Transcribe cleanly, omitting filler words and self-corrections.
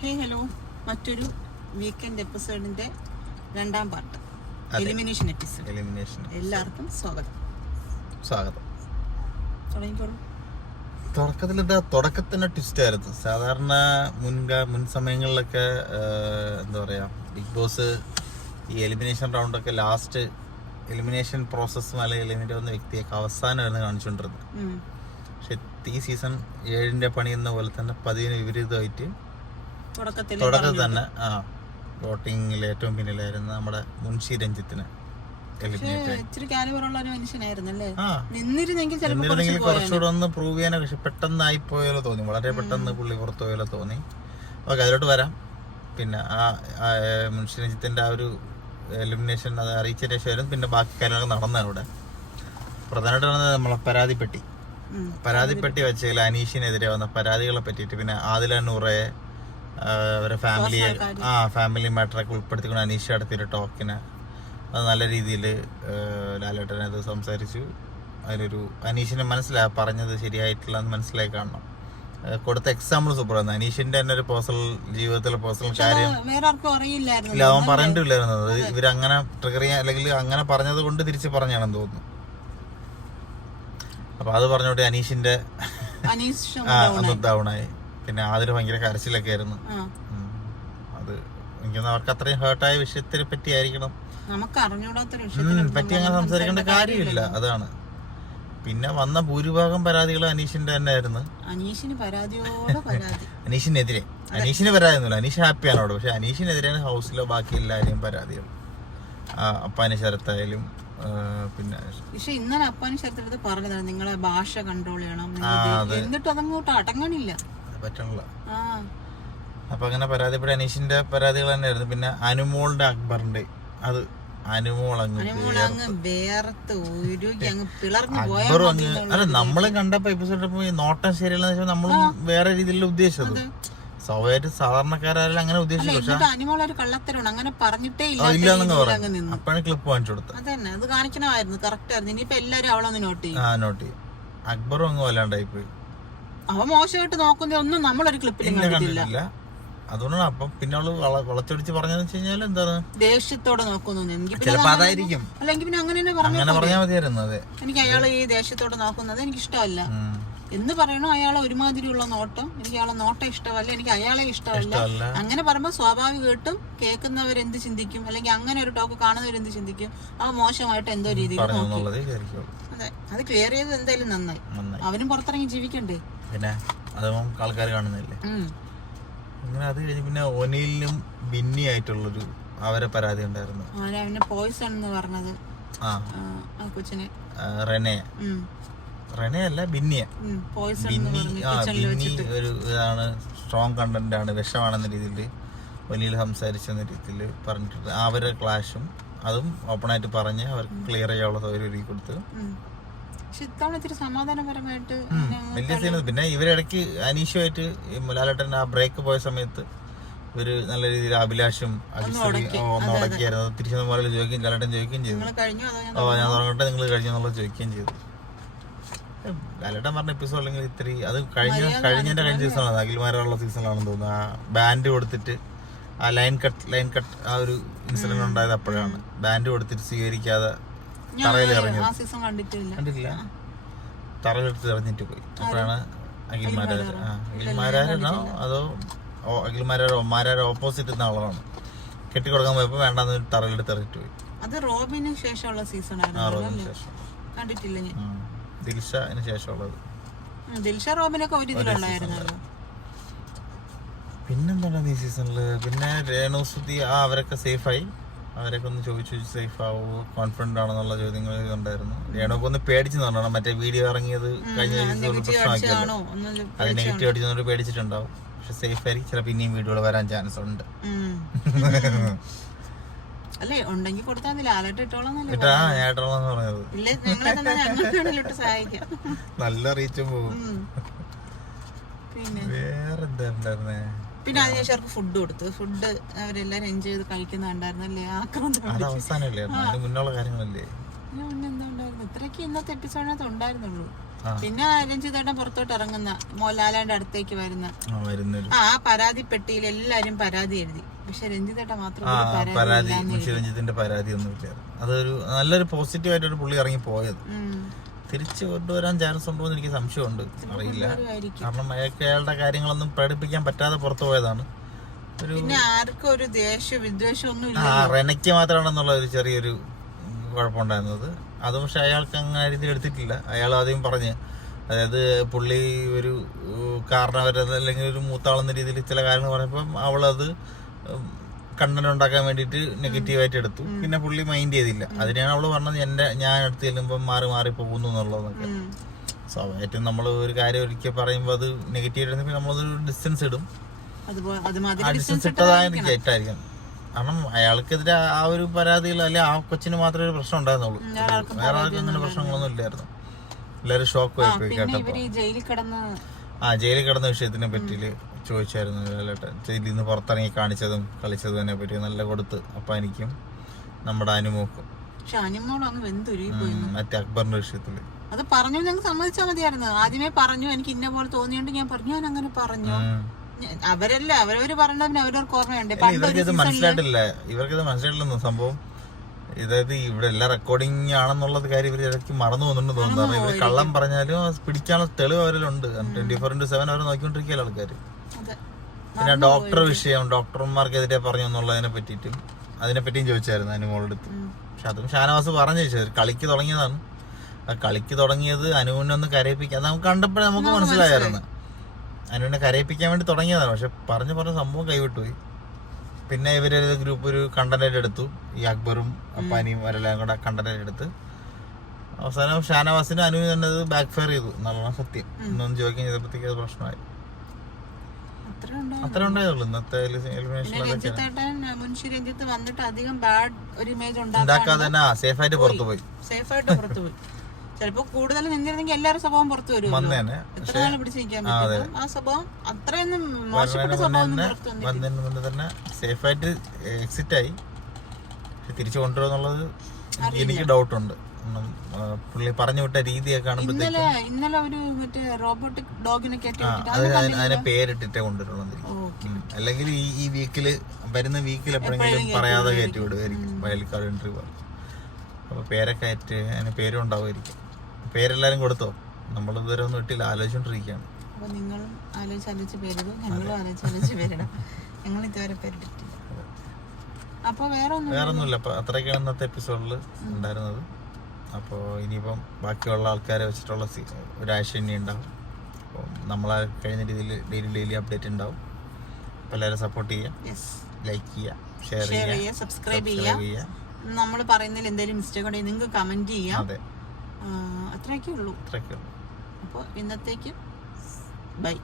Hello, മറ്റൊരു weekend എപ്പിസോഡിന്റെ രണ്ടാം part, elimination episode. എല്ലാവർക്കും സ്വാഗതം. തുടക്കത്തിന്റെ ട്വിസ്റ്റ് ആയിരുന്നു. സാധാരണ മുൻ സമയങ്ങളിലൊക്കെ എന്താ പറയാ, ബിഗ് ബോസ് ഈ എലിമിനേഷൻ റൗണ്ടൊക്കെ ലാസ്റ്റ് എലിമിനേഷൻ പ്രോസസ്സും അല്ലെങ്കിൽ എലിമിനേറ്റ് വന്ന വ്യക്തിയൊക്കെ അവസാനമായിരുന്നു കാണിച്ചുകൊണ്ടിരുന്നത്. പക്ഷെ ഈ സീസൺ 7 പണി എന്ന പോലെ തന്നെ പതിവിന് വിപരീതമായിട്ട് തുടക്കത്തിൽ തന്നെ വോട്ടിങ്ങിൽ ഏറ്റവും പിന്നിലായിരുന്നു നമ്മുടെ മുൻഷി രഞ്ജിത്തിന്. നിന്നിരുന്നെങ്കിൽ കുറച്ചുകൂടെ ഒന്ന് പ്രൂവ് ചെയ്യാനോ, പക്ഷെ പെട്ടെന്നായി പോയാലോ തോന്നി, വളരെ പെട്ടെന്ന് പുള്ളി പുറത്തു പോയാലോ തോന്നി. ഓക്കെ, അതിലോട്ട് വരാം. പിന്നെ ആ മുൻഷി രഞ്ജിത്തിന്റെ ആ ഒരു എലിമിനേഷൻ അത് അറിയിച്ചതിന് ശേഷം പിന്നെ ബാക്കി കാര്യങ്ങളൊക്കെ നടന്ന അവിടെ പ്രധാനമായിട്ട് നടന്നത് നമ്മളെ പരാതിപ്പെട്ടി വെച്ചതിൽ അനീഷിനെതിരെ വന്ന പരാതികളെ പറ്റിയിട്ട്, പിന്നെ ആദില നൂറെ അവരെ ഫാമിലി മാറ്ററൊക്കെ ഉൾപ്പെടുത്തിക്കൊണ്ട് അനീഷ് നടത്തിയൊരു ടോക്കിന് അത് നല്ല രീതിയിൽ ലാലേട്ടൻ അത് സംസാരിച്ചു. അതിലൊരു അനീഷിനെ പറഞ്ഞത് ശരിയായിട്ടില്ല എന്ന് മനസ്സിലായി കാണണം. കൊടുത്ത എക്സാമ്പിൾ സൂപ്പറായിരുന്നു. അനീഷിന്റെ തന്നെ ഒരു ജീവിതത്തിലെ പേഴ്സണൽ കാര്യം ഇല്ല, അവൻ പറഞ്ഞിട്ടില്ലായിരുന്നത്. ഇവരങ്ങനെ ട്രിഗർ ചെയ്യാൻ അല്ലെങ്കിൽ അങ്ങനെ പറഞ്ഞത് കൊണ്ട് തിരിച്ച് പറഞ്ഞാണെന്ന് തോന്നുന്നു. അപ്പൊ അത് പറഞ്ഞോട്ടെ അനീഷിന്റെ ഡൗണായി. പിന്നെ അതിൽ ഭയങ്കര കരച്ചിലൊക്കെ ആയിരുന്നു. അത് എനിക്കൊന്ന് അവർക്ക് അത്രയും ഹേർട്ടായ വിഷയത്തിനെ പറ്റി ആയിരിക്കണം പറ്റി അങ്ങനെ സംസാരിക്കേണ്ട കാര്യമില്ല. അതാണ്. പിന്നെ വന്ന ഭൂരിഭാഗം പരാതികളും അനീഷിന്റെ തന്നെ ആയിരുന്നു. അനീഷിനെതിരെ പരാതിയൊന്നുമില്ല, അനീഷ് ഹാപ്പിയാണ് അവിടെ. പക്ഷെ അനീഷിനെതിരെയാണ് ഹൗസിലോ ബാക്കി എല്ലാവരെയും പരാതികൾ. അപ്പാനി ശരത്തായാലും പിന്നെ ഇന്നലെ അപ്പാനി ശരത്ത് പറഞ്ഞതാണ് നിങ്ങളെ ഭാഷ കൺട്രോൾ ചെയ്യണം, എന്നിട്ട് അതങ്ങോട്ട് അടങ്ങണില്ല, പറ്റണില്ല. അപ്പൊ അങ്ങനെ പരാതിപ്പെട്ട് അനീഷിന്റെ പരാതികൾ തന്നെയായിരുന്നു. പിന്നെ അനുമോളുടെ അക്ബറിന്റെ അത് അനുമോൾ അല്ല, നമ്മള് കണ്ടപ്പോ എപ്പിസോഡ് നോട്ടം ശരിയല്ലെന്ന് വെച്ചാൽ നമ്മളും വേറെ രീതിയിലുള്ള ഉദ്ദേശിച്ചത്. സ്വാഭാവികമായിട്ട് സാധാരണക്കാരും അങ്ങനെ ഉദ്ദേശിച്ചു. ഇല്ലാന്നങ്ങ് പറഞ്ഞു. അപ്പോഴാണ് ക്ലിപ്പ് വാങ്ങിച്ചു കൊടുത്തത്. നോട്ട് ചെയ്യും. അക്ബറും അങ്ങ് വല്ലാണ്ടായി പോയി. അവ മോശമായിട്ട് നോക്കുന്നൊന്നും നമ്മളൊരു ക്ലിപ്പിൽ കണ്ടിട്ടില്ല. അതുകൊണ്ടാണ് അപ്പം പിന്നെ അവള് വളച്ചൊടിച്ച് പറഞ്ഞതെന്ന് വെച്ച് കഴിഞ്ഞാൽ എന്താണ്, ദേഷ്യത്തോടെ നോക്കുന്നു. ചിലപ്പോ അതായിരിക്കും, അല്ലെങ്കിൽ പിന്നെ അങ്ങനെ പറഞ്ഞാൽ മതിയായിരുന്നു. അതെ, എനിക്ക് അയാളെ ഈ ദേഷ്യത്തോടെ നോക്കുന്നത് എനിക്ക് ഇഷ്ടമല്ല എന്ന് പറയണോ. അയാളെ ഒരുമാതിരിയുള്ള നോട്ടം, എനിക്ക് അയാളെ നോട്ടം ഇഷ്ടമല്ല, എനിക്ക് അയാളെ ഇഷ്ടമല്ല. അങ്ങനെ പറയുമ്പോൾ സ്വാഭാവികമായിട്ടും കേൾക്കുന്നവരെന്ത് ചിന്തിക്കും, അല്ലെങ്കിൽ അങ്ങനെ ഒരു ടോക്ക് കാണുന്നവരെന്ത് ചിന്തിക്കും, അവ മോശമായിട്ട് എന്തോ രീതിയിൽ അതെ, അത് ക്ലിയർ ചെയ്ത് എന്തായാലും നന്നായി. അവനും പുറത്തിറങ്ങി ജീവിക്കണ്ടേ. പിന്നെ അതൊന്നും ആൾക്കാർ കാണുന്നില്ലേ. അങ്ങനെ അത് കഴിഞ്ഞ് പിന്നെ ഒനിലിനും ബിന്നി ആയിട്ടുള്ളൊരു അവരെ പരാതി ഉണ്ടായിരുന്നു. പോയിസൺ എന്ന് പറഞ്ഞത് റെനെ അല്ല, ബിന്നി ഒരു ഇതാണ്, സ്ട്രോങ് കണ്ടന്റ് ആണ്, വിഷമാണെന്ന രീതിയിൽ ഒനിൽ സംസാരിച്ചെന്ന രീതിയിൽ പറഞ്ഞിട്ടുണ്ട്. അവരുടെ ക്ലാഷും അതും ഓപ്പണായിട്ട് പറഞ്ഞ് അവർക്ക് ക്ലിയർ ചെയ്യാനുള്ള സൗകര്യം ഒരുക്കി കൊടുത്ത് വലിയ സീൻ. പിന്നെ ഇവരിടയ്ക്ക് അനീഷുമായിട്ട് ലാലേട്ടൻ ആ ബ്രേക്ക് പോയ സമയത്ത് ഇവര് നല്ല രീതിയിൽ അഭിലാഷും ഒന്നുടക്കിയായിരുന്നു. തിരിച്ചു പോലെ ലാലേട്ടൻ ചോദിക്കുകയും ചെയ്തു, ഞാൻ തുടങ്ങട്ടെ നിങ്ങൾ കഴിഞ്ഞു എന്നുള്ളത് ചോദിക്കുകയും ചെയ്തു. ലാലേട്ടൻ പറഞ്ഞ എപ്പിസോഡ് അല്ലെങ്കിൽ ഇത്തിരി അത് കഴിഞ്ഞ സീസണാണ്, അഖിൽമാരുള്ള സീസണിലാണെന്ന് തോന്നുന്നു. ആ ബാൻഡ് കൊടുത്തിട്ട് ആ ലൈൻ കട്ട് ആ ഒരു ഇൻസിഡന്റ് ഉണ്ടായത് അപ്പോഴാണ്. ബാൻഡ് കൊടുത്തിട്ട് സ്വീകരിക്കാതെ തറയിൽ കണ്ടിട്ടില്ല, തറയിലെടുത്ത് എറിഞ്ഞിട്ട് പോയി. അപ്പോഴാണ് അഖിൽമാരാണോ അതോ അഖിൽമാരാരെ ഓപ്പോസിറ്റ് നിന്ന ആളാണ് കെട്ടിക്കൊടുക്കാൻ പോയപ്പോ വേണ്ടെന്ന് തറയിലെടുത്ത് എറിഞ്ഞിട്ട് പോയി. അത് റോബിന് ശേഷമുള്ള സീസൺ കണ്ടിട്ടില്ല ഞാൻ. ദിൽഷന് ശേഷമുള്ളത്. ദിൽഷ റോബിനൊക്കെ ഒരു ഇതിലുള്ളായിരുന്നല്ലോ. പിന്നെന്താണ് ഈ സീസണില്, പിന്നെ രേണു സുധി അവരൊക്കെ സേഫായി. അവരൊക്കെ ഒന്ന് ചോദിച്ചു സേഫ് ആവുമോ, കോൺഫിഡന്റ് ആണെന്നുള്ള ചോദ്യങ്ങൾ ഉണ്ടായിരുന്നു. രേണുക്ക് ഒന്ന് പേടിച്ചു തോന്നണം, മറ്റേ വീഡിയോ ഇറങ്ങിയത് കഴിഞ്ഞ പ്രശ്നമാക്കിയല്ലോ, അത് നെഗറ്റീവ് അടിച്ചോണ്ട് പേടിച്ചിട്ടുണ്ടാവും. പക്ഷെ സേഫ് ആയിരിക്കും, ചിലപ്പോൾ ഇനിയും വീഡിയോകൾ വരാൻ ചാൻസ് ഉണ്ട്. നല്ല റീച്ചും പോകും. വേറെന്താ ഉണ്ടായിരുന്നേ, പിന്നെ അതിനുശേഷം ഫുഡ് കൊടുത്തു. ഫുഡ് അവരെല്ലാരും എൻജോയ് ചെയ്ത് കഴിക്കുന്നുണ്ടായിരുന്നല്ലേ. അവസാനല്ലേ, മുന്നുള്ള കാര്യങ്ങളല്ലേ. എന്താ ഉണ്ടായിരുന്നു ഇത്രയൊക്കെ ഇന്നത്തെ എപ്പിസോഡിനകത്ത് ഉണ്ടായിരുന്നുള്ളൂ. പിന്നെ രഞ്ജിത്തേട്ടൻ പുറത്തോട്ട് ഇറങ്ങുന്ന മോഹൻലാലിന്റെ അടുത്തേക്ക് വരുന്ന ആ പരാതി പെട്ടിയിൽ എല്ലാരും പരാതി എഴുതി. പക്ഷെ രഞ്ജിത്തേട്ടൻ മാത്രം പരാതി രഞ്ജിത്തിന്റെ പരാതി ഒന്നുമില്ല. അതൊരു നല്ലൊരു പോസിറ്റീവ് ആയിട്ടൊരു പുള്ളി ഇറങ്ങി പോയത്. തിരിച്ചു കൊണ്ടുവരാൻ ചാൻസ് ഉണ്ടോ എന്ന് എനിക്ക് സംശയമുണ്ട്, അറിയില്ല. കാരണം അയാളുടെ കാര്യങ്ങളൊന്നും പ്രകടിപ്പിക്കാൻ പറ്റാതെ പുറത്തു പോയതാണ്. പിന്നെ ആർക്കും ഒരു ദേഷ്യം വിദ്വേഷം ഒന്നും ഇല്ല. റെനയ്ക്ക് മാത്രമാണെന്നുള്ള ഒരു ചെറിയൊരു കുഴപ്പമുണ്ടായിരുന്നത്. അത് പക്ഷെ അയാൾക്ക് അങ്ങനെ രീതിയിൽ എടുത്തിട്ടില്ല. അയാൾ ആദ്യം പറഞ്ഞ്, അതായത് പുള്ളി ഒരു കാരണവരത് അല്ലെങ്കിൽ ഒരു മൂത്താളെന്ന രീതിയിൽ ചില കാര്യങ്ങൾ പറഞ്ഞപ്പം അവളത് കണ്ടന്റ് ഉണ്ടാക്കാൻ വേണ്ടിയിട്ട് നെഗറ്റീവായിട്ട് എടുത്തു. പിന്നെ പുള്ളി മൈൻഡ് ചെയ്തില്ല. അതിനാണ് അവള് പറഞ്ഞത് ഞാൻ അടുത്ത് ചെല്ലുമ്പോൾ മാറി പോകുന്നു എന്നുള്ളതൊക്കെ. സ്വാഭാവികമായിട്ടും നമ്മൾ ഒരു കാര്യം ഒരിക്കൽ പറയുമ്പോൾ അത് നെഗറ്റീവ് എടുത്ത് നമ്മളതൊരു ഡിസ്റ്റൻസ് ഇടും. ആ ഡിസ്റ്റൻസ് ഇട്ടതായിരിക്കും തെറ്റായിരിക്കും. കാരണം അയാൾക്കെതിരെ ആ ഒരു പരാതിയിൽ അല്ലെ ആ കൊച്ചിന് മാത്രമേ ഒരു പ്രശ്നം ഉണ്ടായിരുന്നുള്ളൂ. വേറെ ആർക്കും അങ്ങനെ പ്രശ്നങ്ങളൊന്നും ഇല്ലായിരുന്നു. എല്ലാവരും ഷോക്ക് ആയിപ്പോയി കേട്ടപ്പോ. ജയിലിൽ കിടന്ന വിഷയത്തിനെ പറ്റിയിട്ട് ചോദിച്ചായിരുന്നു ജയിലിൽ നിന്ന് പുറത്തിറങ്ങി കാണിച്ചതും കളിച്ചതിനെ പറ്റി നല്ല കൊടുത്ത് അപ്പാനിക്കും നമ്മുടെ അനുമോക്കും. മറ്റേ അക്ബറിന്റെ വിഷയത്തില് അത് പറഞ്ഞു ഞങ്ങൾ സമ്മതിച്ചാൽ മതിയായിരുന്നു. ആദ്യമേ പറഞ്ഞു എനിക്ക് ഇന്ന പോലെ തോന്നിയോണ്ട് ഞാൻ പറഞ്ഞു, ഞാൻ അങ്ങനെ പറഞ്ഞു. അവരല്ല അവരവര് പറഞ്ഞ അവരവർക്ക് ഓർമ്മയുണ്ട്. ഇവർക്കിത് മനസ്സിലായിട്ടില്ലെന്ന് സംഭവം. ഇതായത് ഇവിടെ എല്ലാ റെക്കോർഡിങ് ആണെന്നുള്ളത് കാര്യം ഇവർ ഇടയ്ക്ക് മറന്നു പോകുന്നുണ്ടെന്ന് തോന്നുന്നു. ഇവർ കള്ളം പറഞ്ഞാലും പിടിക്കാനുള്ള തെളിവ് അവരിലുണ്ട്. 24/7 അവരെ നോക്കിക്കൊണ്ടിരിക്കുകയല്ല ആൾക്കാർ. പിന്നെ ഡോക്ടർ വിഷയം, ഡോക്ടർമാർക്കെതിരെ പറഞ്ഞു എന്നുള്ളതിനെ അതിനെപ്പറ്റിയും ചോദിച്ചായിരുന്നു അനുമോളുടെ അടുത്ത്. പക്ഷെ അതും ഷാനവാസ് പറഞ്ഞു ചോദിച്ചത് കളിക്ക് തുടങ്ങിയതാണ്. ആ കളിക്ക് തുടങ്ങിയത് അനുവിനെ ഒന്ന് കരയിപ്പിക്കാൻ നമുക്ക് കണ്ടപ്പോഴേ നമുക്ക് മനസ്സിലായിരുന്നു. അനുവിനെ കരയിപ്പിക്കാൻ വേണ്ടി തുടങ്ങിയതാണ്. പക്ഷെ പറഞ്ഞ സംഭവം കൈവിട്ടുപോയി. പിന്നെ ഇവര് ഗ്രൂപ്പ് ഒരു കണ്ടന്റ് എടുത്തു. ഈ അക്ബറും അപ്പാനിയും അവരെല്ലാം കൂടെ കണ്ടന്റ് എടുത്ത് അവസാനം ഷാനവാസിനും അനുവിന് തന്നെ അത് ബാക്ക് ഫയർ ചെയ്തു എന്നുള്ള സത്യം. ഇന്നൊന്നും ചോദിക്കാൻ ചെയ്തപ്പോഴത്തേക്ക് അത് പ്രശ്നമായി. അത്ര ഉണ്ടായുള്ളൂ ഇന്നത്തെ ഉണ്ടാക്കാതെ തന്നെ സേഫായിട്ട് പുറത്തു പോയി. ചിലപ്പോ കൂടുതൽ നിന്നിരുന്നെങ്കിൽ എല്ലാവരും സ്വഭാവം പുറത്തു വരും. എത്ര നാൾ പിടിച്ച് നിൽക്കാൻ പറ്റും? ആ സ്വഭാവം അത്രയൊന്നും മോശപ്പെട്ട സ്വഭാവം തന്നെ സേഫായിട്ട് എക്സിറ്റ് ആയി. തിരിച്ചു കൊണ്ടുവരുന്നുള്ളത് എനിക്ക് ഡൗട്ടുണ്ട്. പുള്ളി പറഞ്ഞു വിട്ട രീതിയൊക്കെ ഇന്നലെ ഒരു മറ്റേ റോബോട്ടിക് ഡോഗിനെ അതിനെ പേരിട്ടിട്ടേ കൊണ്ടുവരുന്നത്. അല്ലെങ്കിൽ ഈ വീക്കില് വരുന്ന വീക്കിൽ എപ്പോഴെങ്കിലും പറയാതെ കയറ്റി വിടുമായിരിക്കും വയൽക്കാട് ഇൻട്രീവർ. അപ്പൊ പേരൊക്കെ ആയിട്ട് അതിന് പേരും ഉണ്ടാവുമായിരിക്കും. പേരെല്ലാരും കൊടുത്തോ? നമ്മൾ ഇതുവരെ ഒന്നും ഇട്ടില്ല, ആലോചിച്ചോണ്ടിരിക്കുകയാണ്. നിങ്ങളും ആലോചിച്ച് പേരിടും, ഞങ്ങളും ആലോചിച്ച് പേരിടാം. ഞങ്ങൾ ഇതുവരെ പേരിട്ടിട്ടില്ല. അപ്പൊ വേറെ ഒന്നുമില്ല. അപ്പൊ അത്രയൊക്കെയാണ് ഇന്നത്തെ എപ്പിസോഡിൽ ഉണ്ടായിരുന്നത്. അപ്പോൾ ഇനിയിപ്പം ബാക്കിയുള്ള ആൾക്കാരെ വെച്ചിട്ടുള്ള ഒരാഴ്ച ഇനി ഉണ്ടാവും. അപ്പോൾ നമ്മളെ കഴിഞ്ഞ രീതിയിൽ ഡെയിലി അപ്ഡേറ്റ് ഉണ്ടാവും. അപ്പോൾ എല്ലാവരും സപ്പോർട്ട് ചെയ്യുക, ലൈക്ക് ചെയ്യുക, ഷെയർ ചെയ്യുക, സബ്സ്ക്രൈബ് ചെയ്യുക. നമ്മൾ പറയുന്നതിൽ എന്തെങ്കിലും മിസ്റ്റേക്ക് ഉണ്ടെങ്കിൽ നിങ്ങൾക്ക് കമന്റ് ചെയ്യാം. അതെ, അത്രയൊക്കെ ഉള്ളൂ. അപ്പോൾ ഇന്നത്തേക്ക് ബൈ.